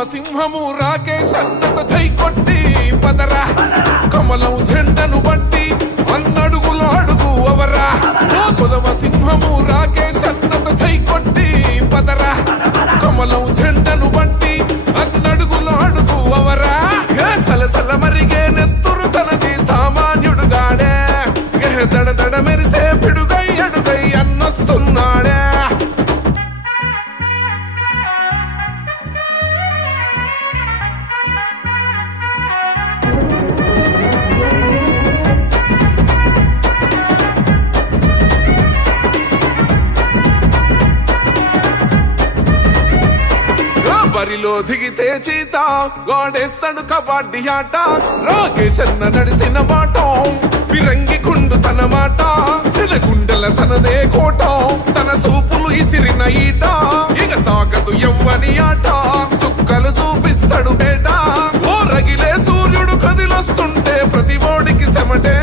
సింహము రాకేష్ అన్నతో జై కొట్టి పదరా. కమలం జెండను బట్టి అన్నడుగులు అడుగు అవరా. కొదవ సింహము రాకేష్ అన్నత చై కొట్టి పదరా. కమలం చెండను బట్టి రంగంలో దిగితే చీత గోడేస్తాడు కబడ్డీ ఆట. రాకేష్ అన్న నడిసిన మాట విరంగి కుండు తన మాట. గుండెల తనదే కోట తన సూపులు ఇసిరిన ఈట. ఇక సాగదు ఎవ్వని ఆట సుక్కలు చూపిస్తాడు బేట. ఓ రగిలే సూర్యుడు కదిలొస్తుంటే ప్రతి ఓడికి సెమటే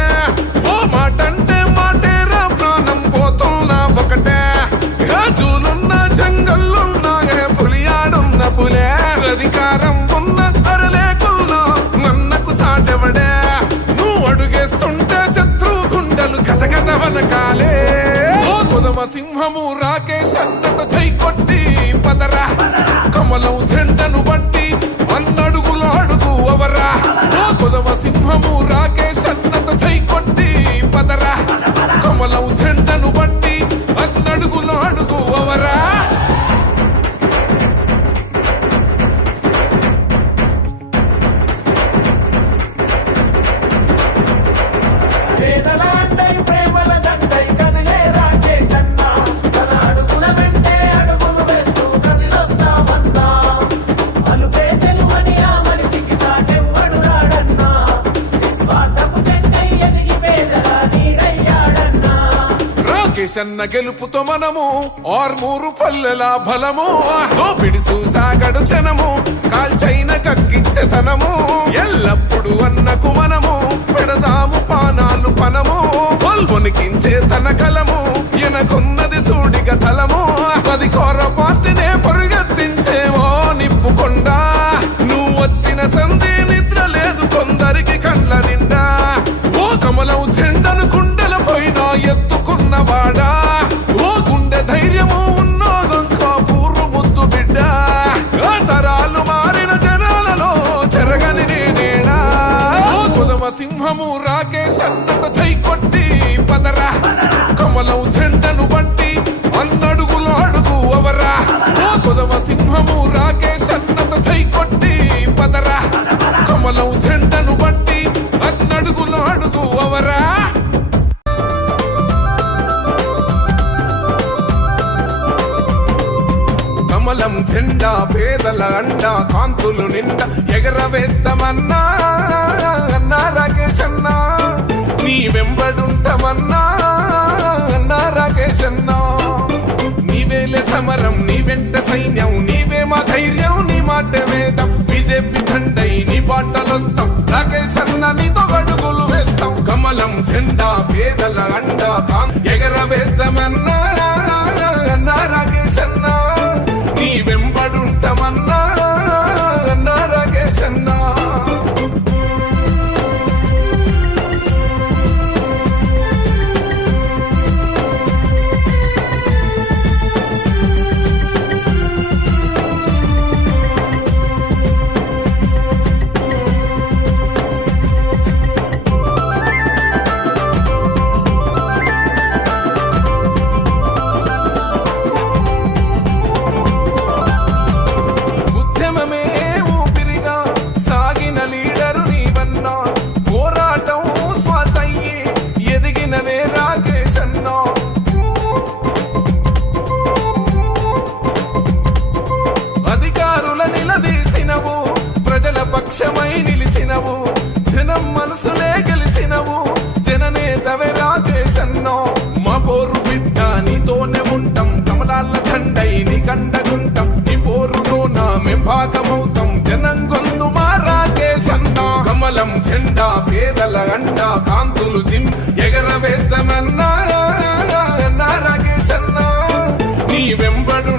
నరసింహము రాకేష్ అన్నత జై కొట్టి పదరా. కమలం జెండను బట్టి అన్నడుగులు అవరా. కొదవ సింహము జగదీశన్న గెలుపుతో మనము ఆర్మూరు పల్లెల బలము. బిడుసు సాగడు జనము కాల్చైన కక్కించతనము ఎల్లప్పుడు అన్నకు మనము పెడదాము పానాలు పనము. తన కలము ఎనకున్నది సూడిగ తలము. కమలం జెండా పేదల అండ ఎగరవేస్తామన్నా రాకేశన్నా నీవే కోటం జెండా పేదల అండ కాంతులు జిమ్ ఎగరవేద్దమన్నా నారాగేశన్నా నీ వెంబడు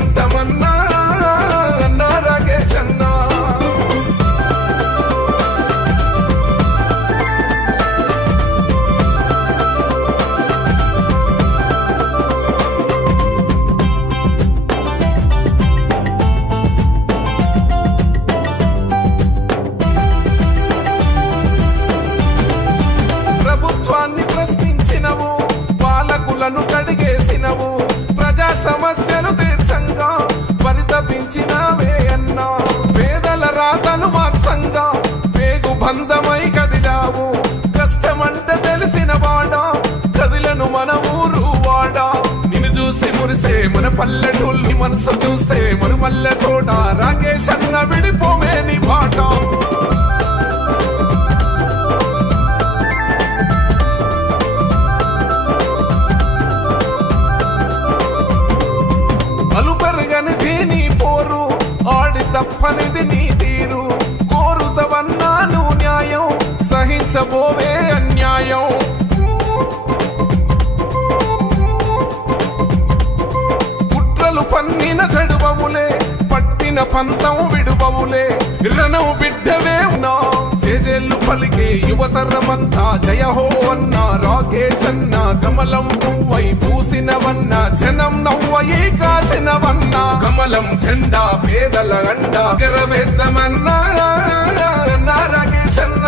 పల్లెటూళ్ళు మనసు చూస్తే మరుమల్లె తోట. రాకేష్ అన్న విడిపోమేని పాట అలు పెరగని దీని పోరు ఆడి తప్పనిది నీ తీరు. కోరుతవన్నాను న్యాయం సహించబోవే అన్యాయం. పన్నిన పట్టిన పంతం విడువవులే. రణవు బిడ్డవే ఉన్నా చేజేళ్ళు పలికే యువతరమంతా జయ హో అన్న రాకేష్ అన్న కమలం పువ్వై పూసినవన్న జనం నవ్వయి కాసినవన్న కమలం జెండా పేదల అండ గెరవేద్దామన్నా రాకేష్ అన్న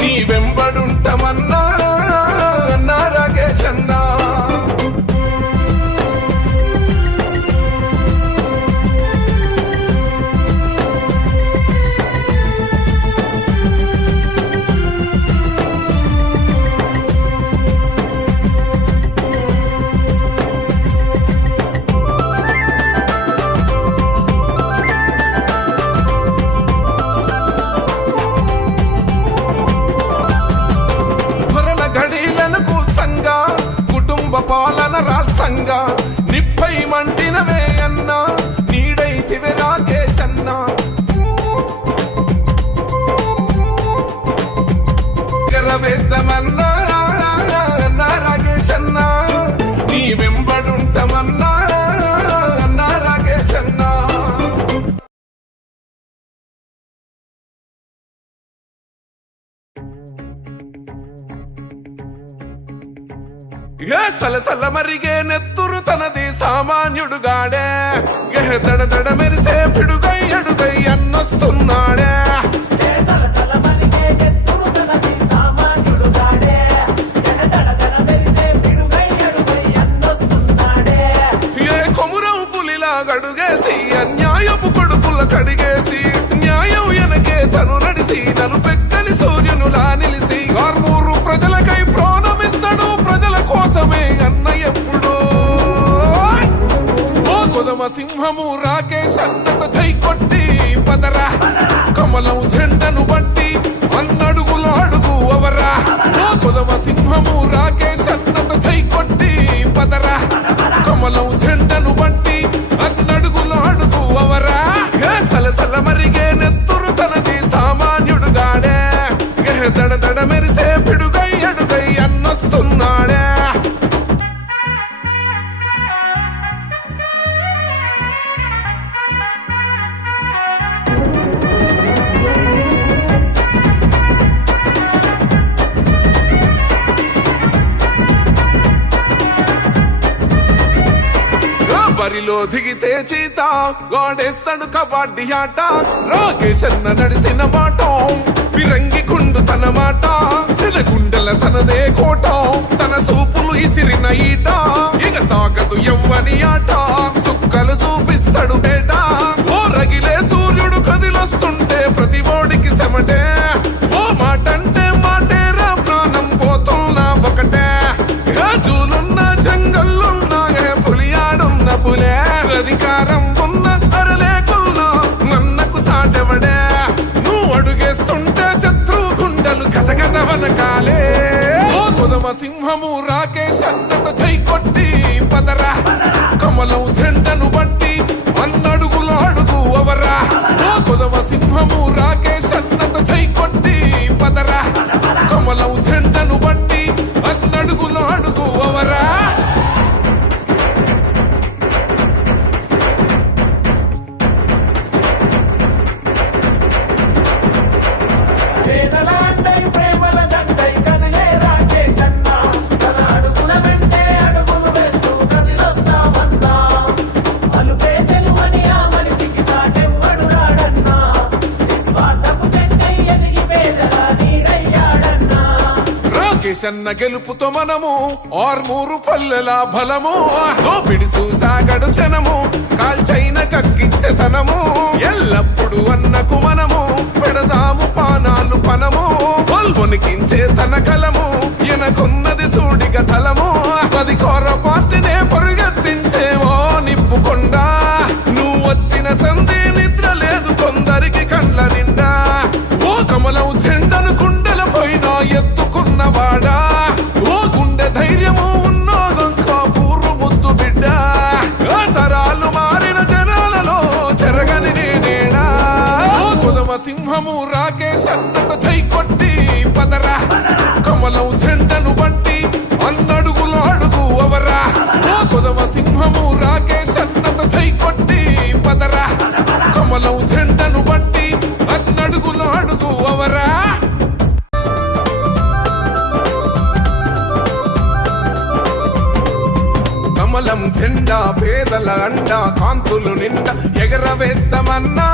నీ వెంబడుంటమన్నా సలసల కొదమ రాకే సన్నత అన్నతో చై కొట్టి పదరా. కమలం జెండను బట్టి అన్నడుగులు అడుగు అవరా. ఓ సింహము రాకే సన్నత చై కొట్టి పదరా. కమలం జెండను కబడ్డీ ఆట రాకేష్ నడిసిన మాట విరంగి గుండు తన మాట. చిరగుండెల తనదే కోట తన సూపులు ఇసిరిన ఈట. ఇక సాగదు ఎవ్వని ఆట. ఓ సింహము రాకేష్ అన్నత జై రాకేష్ గెలుపుతో మనము ఆర్మూరు పల్లెల బలము. దోపిడి సాగడు జనము కాల్చైన కక్కించెతనము ఎల్లప్పుడు అన్నకు మనము పెడదాము పానాలు పనము. పొల్వొనికించే తన కలము ఎనకున్నది సూడిగ తలము. అది కోర పార్టీనే పరుగెత్తించేవో వచ్చిన సంధి నిద్ర లేదు కొందరికి కండ్ల నిండా. సింహము రాకే అన్నతో చేయి కొట్టి పదరా. కమలం చెండను బంటి అన్నడుగులు అడుగు అవరా. ఓ సింహము రాకే అన్నతో చేయి కొట్టి పదరా. కమలం చెండను బంటి అన్నడుగులు అడుగు అవరా. కమలం జెండా పేదల అండ కాంతులు నిండా ఎగరవేస్తామన్నా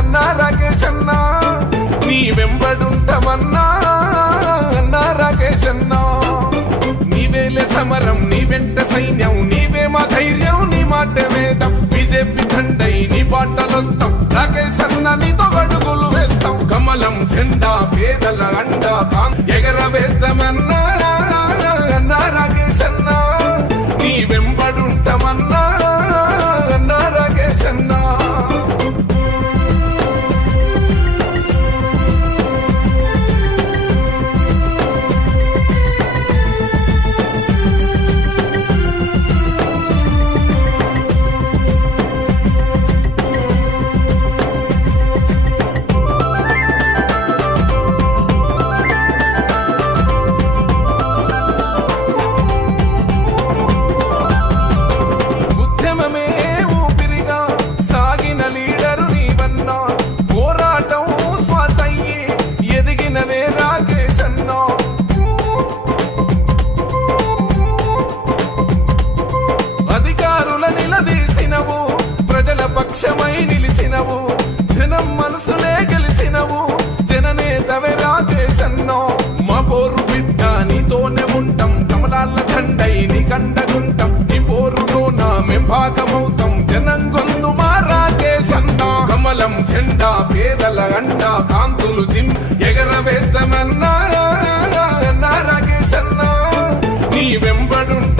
అన్నా రాకేశన్నా నీ వెంబడుంటామన్నా అన్నా రాకేశన్నా. నీవేలే సమరం నీ వెంట సైన్యం నీవే మా ధైర్యం నీ మాట వేదం. బీజేపీ దండై నీ బాటలొస్తాం. రాకేష్ నీతో అడుగులు వేస్తాం. కమలం జెండా పేదల అండ ప్రజల నిలిచినవు. జనం మనసులే గెలిచినవు. జననేతవే తవెరా అన్నో. మా పోరు బిడ్డ నీతోనే ఉంటాం. కమలాల దండై నీ కండగుంటాం. నీ పోరులో నా మేం భాగమవుతాం. జనం గొంతు మా రాకేష్ కమలం జెండా పేదల అండ కాంతులు జిమ్ ఎగరవేస్తామన్నా అన్నా రాకేష్ నీ వెంబడుంటామన్నా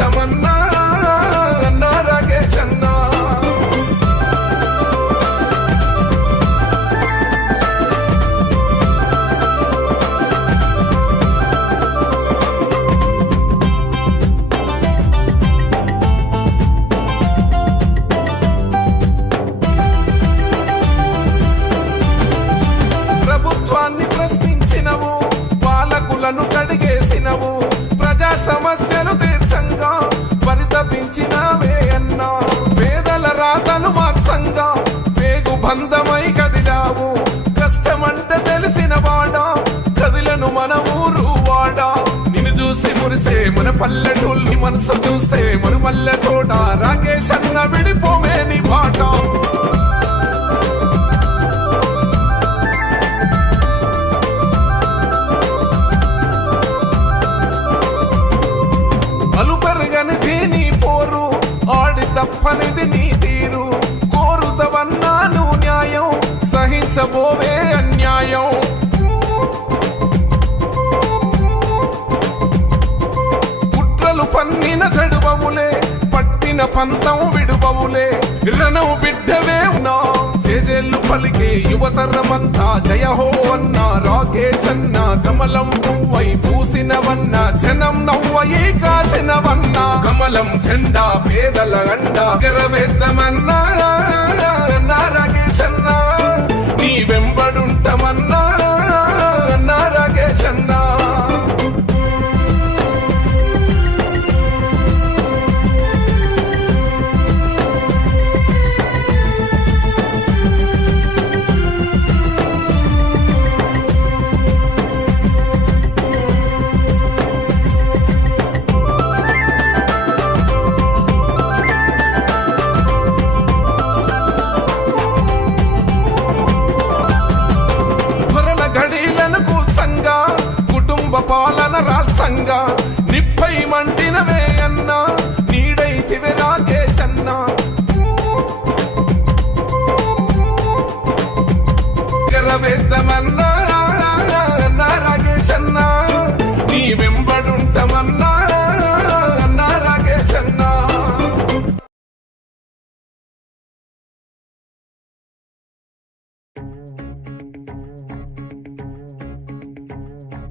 పల్లెటూల్ని మనసు చూస్తే మన మల్లె తోట రాకేష్ అన్న విడిపోమే నీ పాట అలుపెరగనిది నీ పోరు ఆడి తప్పనిది నీ తీరు. కోరుతవన్నాను న్యాయం సహించబోవే అన్యాయం. చెడువవులే పట్టిన పంతం విడువవులే. రణవు బిడ్డవే ఉన్నా చేజేళ్ళు పలికే యువతరమంతా జయ హో అన్న రాకేష్ అన్న కమలం పువ్వై పూసినవన్న జనం నవ్వయి కాసినవన్న కమలం జెండా పేదల అండ గెరవేస్తామన్నా రాకేష్ అన్న నీ వెంబడుంటమన్నా రాకేష్ అన్నా.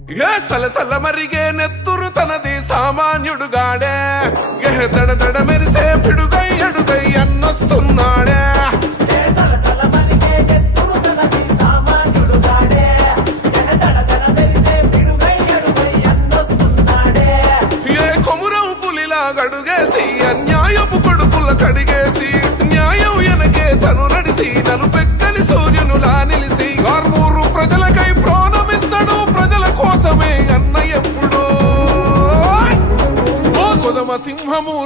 ఏ సలసల మరిగే నెత్తురు తనది సామాన్యుడుగాడే. ఏ దడ దడ మెరిసే పిడుగై అడుగై అన్నొస్తున్నాడే. ఏ కొమురం పులిలా గడుగేసి అన్యాయపు కొడుకుల కడిగేసి న్యాయం ఎనకే తను నడిసి నలుపెక్కని from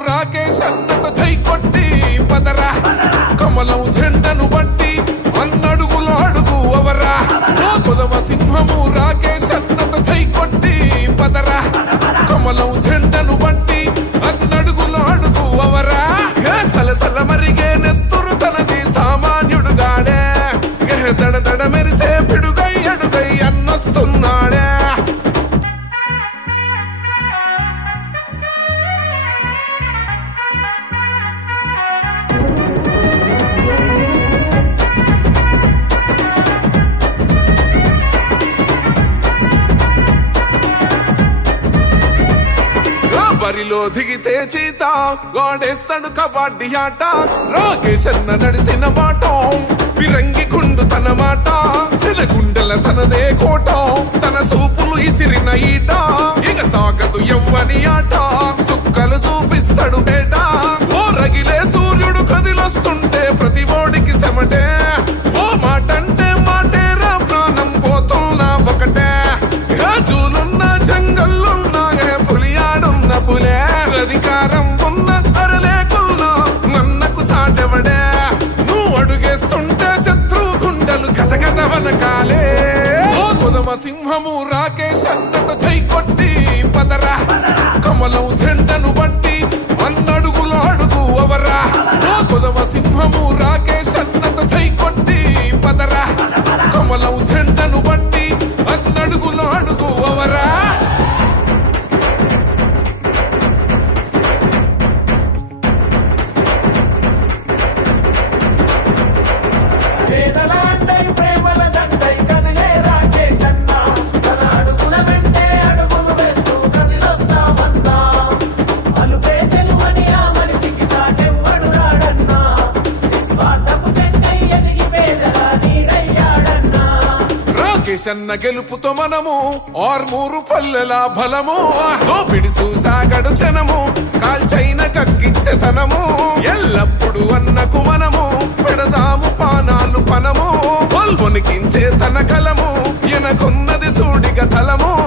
ఆ దిగితే చీత. గోడేస్తాడు కబడ్డీ ఆట. రాకేష్ అన్న నడిసిన మాట. విరంగి గుండు తన మాట. చిన్న గుండెల తనదే కోట. తన సూపులు ఇసిరిన ఈట. ఇక సాగదు ఎవ్వని ఆట. సుక్కలు చూపిస్తాడు బేట ఓ రగిలే సూర్యుడు కదిలొస్తుంటే ప్రతి ఓడికి సెమటే ఓ సింహము రాకేష్ అన్నతో చై కొట్టి పదరా. కమలం జెండను బట్టి అన్నడుగులు అడుగు అవరా. కొదవ సింహము రా రాకేష్ గెలుపుతో మనము ఆర్మూరు పల్లెల బలము. దోపిడి చూసాగడు జనము కాల్చైన కక్కిచ్చతనము. ఎల్లప్పుడు అన్నకు మనము పెడదాము పానాలు పనము. పొల్వనికించే తన కలము ఎనకున్నది సూడిగ తలము.